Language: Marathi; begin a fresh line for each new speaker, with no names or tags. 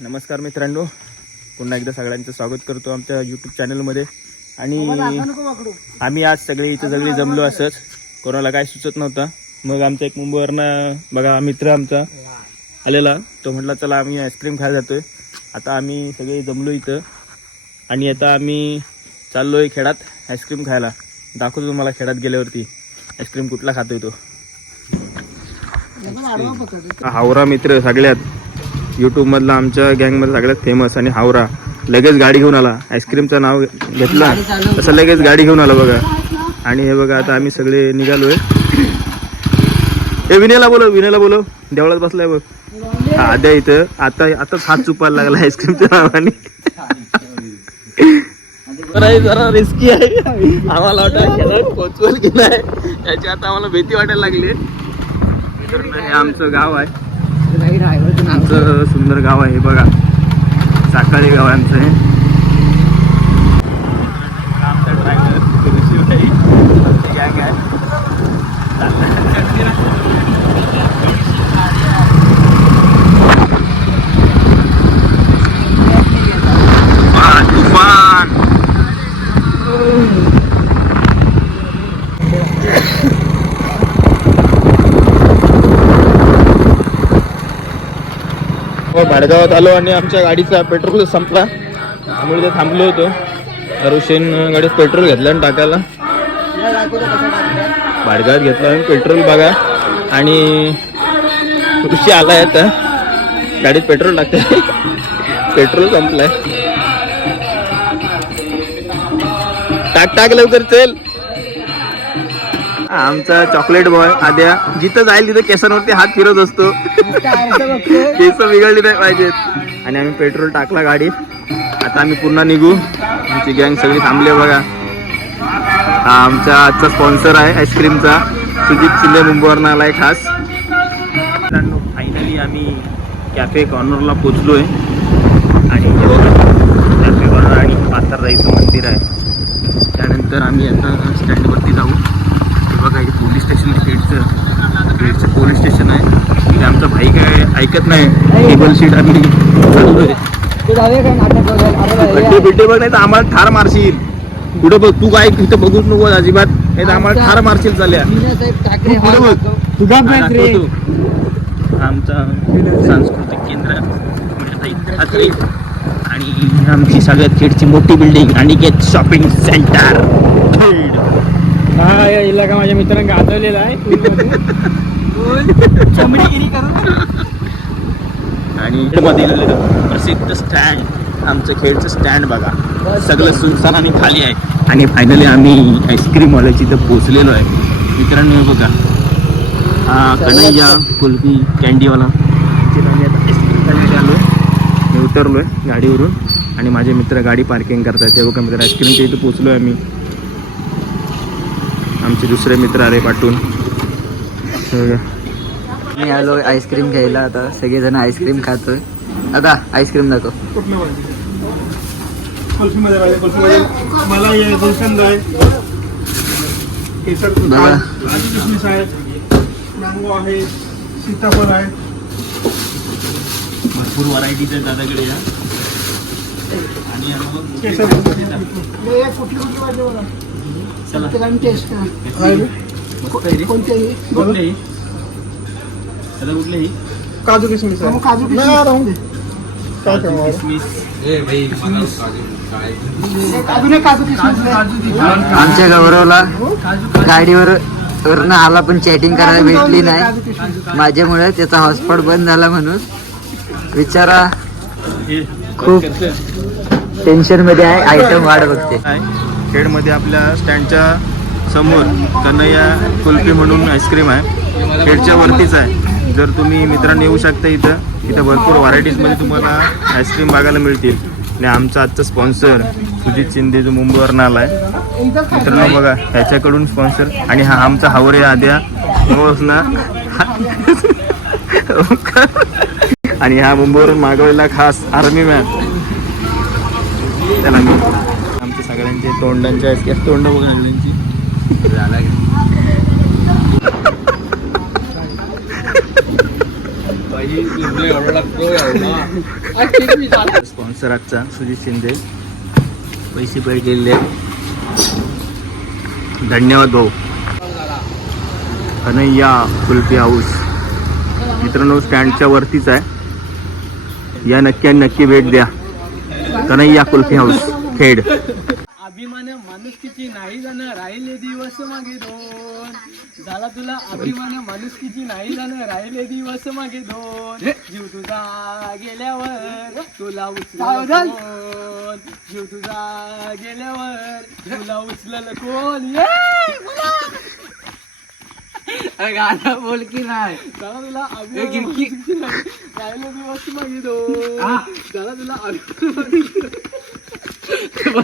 नमस्कार मित्रांनो. पुन्हा एकदा सगळ्यांचं स्वागत करतो आमच्या यूट्यूब चॅनलमध्ये आणि आम्ही आज सगळे इथं सगळे जमलो असंच कोणाला काय सुचत नव्हतं. मग आमचा एक मुंबईवरनं बघा मित्र आमचा आलेला. तो म्हटला चला आम्ही आईस्क्रीम खायला जातोय. आता आम्ही सगळे जमलो इथं. आणि आता आम्ही चाललोय खेळात आईस्क्रीम खायला. दाखवतो तुम्हाला खेळात गेल्यावरती. आईस्क्रीम कुठला खातोय तो. हावरा मित्र सगळ्यात. यूट्यूब मधला आमच्या गँगमध्ये सगळ्यात फेमस आणि हावरा. लगेच गाडी घेऊन आला. आईस्क्रीमचं नाव घेतला. तसं लगेच गाडी घेऊन आला बघा. आणि हे बघा आता आम्ही सगळे निघालोय. ए विनयला बोलव विनयला बोलव. देवळात बसलाय बघ. हा, आद्या इथं. आता आताच हात चुपायला लागला आईस्क्रीमच्या नावाने. हे जरा रिस्की आहे. आम्हाला वाटतं पोचवल की नाही. त्याची आता आम्हाला भीती वाटायला लागली. हे आमचं गाव आहे. आमचं सुंदर गाव आहे बघा. साकाळी गाव आहे आमचं हे आमचा ड्रायव्हर ऋषीभाई आमची गँग आहे आ, तुफान हो हो, भाडेगावात आलो आणि आमच्या गाडीचा पेट्रोल संपला. त्यामुळे ते थांबलो होतो. ऋषीन गाडीत पेट्रोल घेतलं आणि टाकायला. भाडगावात घेतलं आणि पेट्रोल बघा. आणि ऋषी आहे आता. गाडीत पेट्रोल टाकते पेट्रोल संपलंय. टाक टाक लवकर चल. आमचा चॉकलेट बॉय आद्या जिथं जाईल तिथं केसांवरती हात फिरत असतो. केस बिघडली नाही पाहिजेत. आणि आम्ही पेट्रोल टाकला गाडीत. आता आम्ही पुन्हा निघू. आमची गँग सगळी थांबली आहे बघा. हा आमचा आजचा स्पॉन्सर आहे आईस्क्रीमचा सुजित शिंदे मुंबईवरनं आलाय खास. मित्रांनो फायनली आम्ही कॅफे कॉर्नरला पोचलो आहे आणि कॅफे कॉर्नर आणि पाथरराईचं मंदिर आहे. त्यानंतर आम्ही आता स्टँडवरती जाऊ. बघा हे पोलीस स्टेशन खेडचं खेडचं पोलीस स्टेशन आहे. ते आमचा भाई काय ऐकत नाही. टेबल सीट आम्ही खड्डे बिड्डे बघ नाही तर आम्हाला ठार मारशील. कुठं बघ तू काय इथं बघूच नको अजिबात. नाही तर आम्हाला ठार मारशील चालल्या बघ?
तुझा.
आमचा सांस्कृतिक केंद्र. खात्री आणि आमची सगळ्यात खेडची मोठी बिल्डिंग आणि शॉपिंग सेंटर खेड.
हा या इलाका माझ्या मित्रांनी गाजवलेला आहे
आणि प्रसिद्ध स्टँड आमचं खेडचं स्टँड बघा. सगळं सुनसान आणि खाली आहे. आणि फायनली आम्ही आईस्क्रीम वाल्याची इथं पोचलेलो आहे. मित्रांनो हे बघा. हा कन्हैया कुल्फी कॅन्डीवाला आम्ही आता आईस्क्रीम खाली आलो मी उतरलो आहे गाडीवरून. आणि माझे मित्र गाडी पार्किंग करतात. ते बघा मित्र आईस्क्रीमच्या इथं पोचलो आहे आम्ही. आमचे दुसरे मित्र आले पाठवून.
मी आलो आईस्क्रीम घ्यायला आता. सगळेजण आईस्क्रीम खातोय. आता आईस्क्रीम दाखव.
सीताफळ आहे
भरपूर दादाकडे या. आणि कुठलेही कुठलेही
काजू किशमिश आहे. नाही, राहून दे. काय करणार?
किसमिस.
आमच्या गौरवला गाडीवर वरनं आला पण चॅटिंग करायला भेटली नाही. माझ्यामुळे त्याचा हॉटस्पॉट बंद झाला म्हणून. बिचारा
हे
खूप टेन्शनमध्ये आहे. आयटम वाढ बघते.
खेडमध्ये आपल्या स्टँडच्या समोर कन्हैया कुल्फी म्हणून आईस्क्रीम आहे. खेडच्या वरतीच आहे. जर तुम्ही मित्रांनी येऊ शकता इथं इथं भरपूर व्हरायटीजमध्ये तुम्हाला आईस्क्रीम बघायला मिळतील. आणि आमचा आजचा स्पॉन्सर सुजित शिंदे जो मुंबईवरून आला आहे मित्रांनो बघा ह्याच्याकडून स्पॉन्सर आणि हा आमचा हावरे आद्या. नवस ना आणि हा मुंबईवरून मागवलेला खास आर्मी मॅन. त्याला मी त्यांचे तोंडांच्या तोंडांचे आहेत तोंड बघा सगळ्यांची स्पॉन्सर आजचा सुजित शिंदे. पैसे पडलेले. धन्यवाद भाऊ. कन्हैया कुल्फी हाऊस. मित्रांनो स्टँडच्या वरतीच आहे. या नक्की आणि नक्की भेट द्या. कन्हैया कुल्फी हाऊस खेड.
अभिमान माणुसकीची नाही जाणं राहिले दिवस मागे दोन. झाला तुला अभिमान माणुसकीची नाही जाणं राहिले दिवस मागे दोन. जीव तुझा गेल्यावर तुला उचलल कोण? जीव तुझा गेल्यावर तुला उचलल कोण!
गाणं बोल की नाही.
झाला तुला अभिमान राहिले दिवस मागे दोन. झाला तुला अभिमान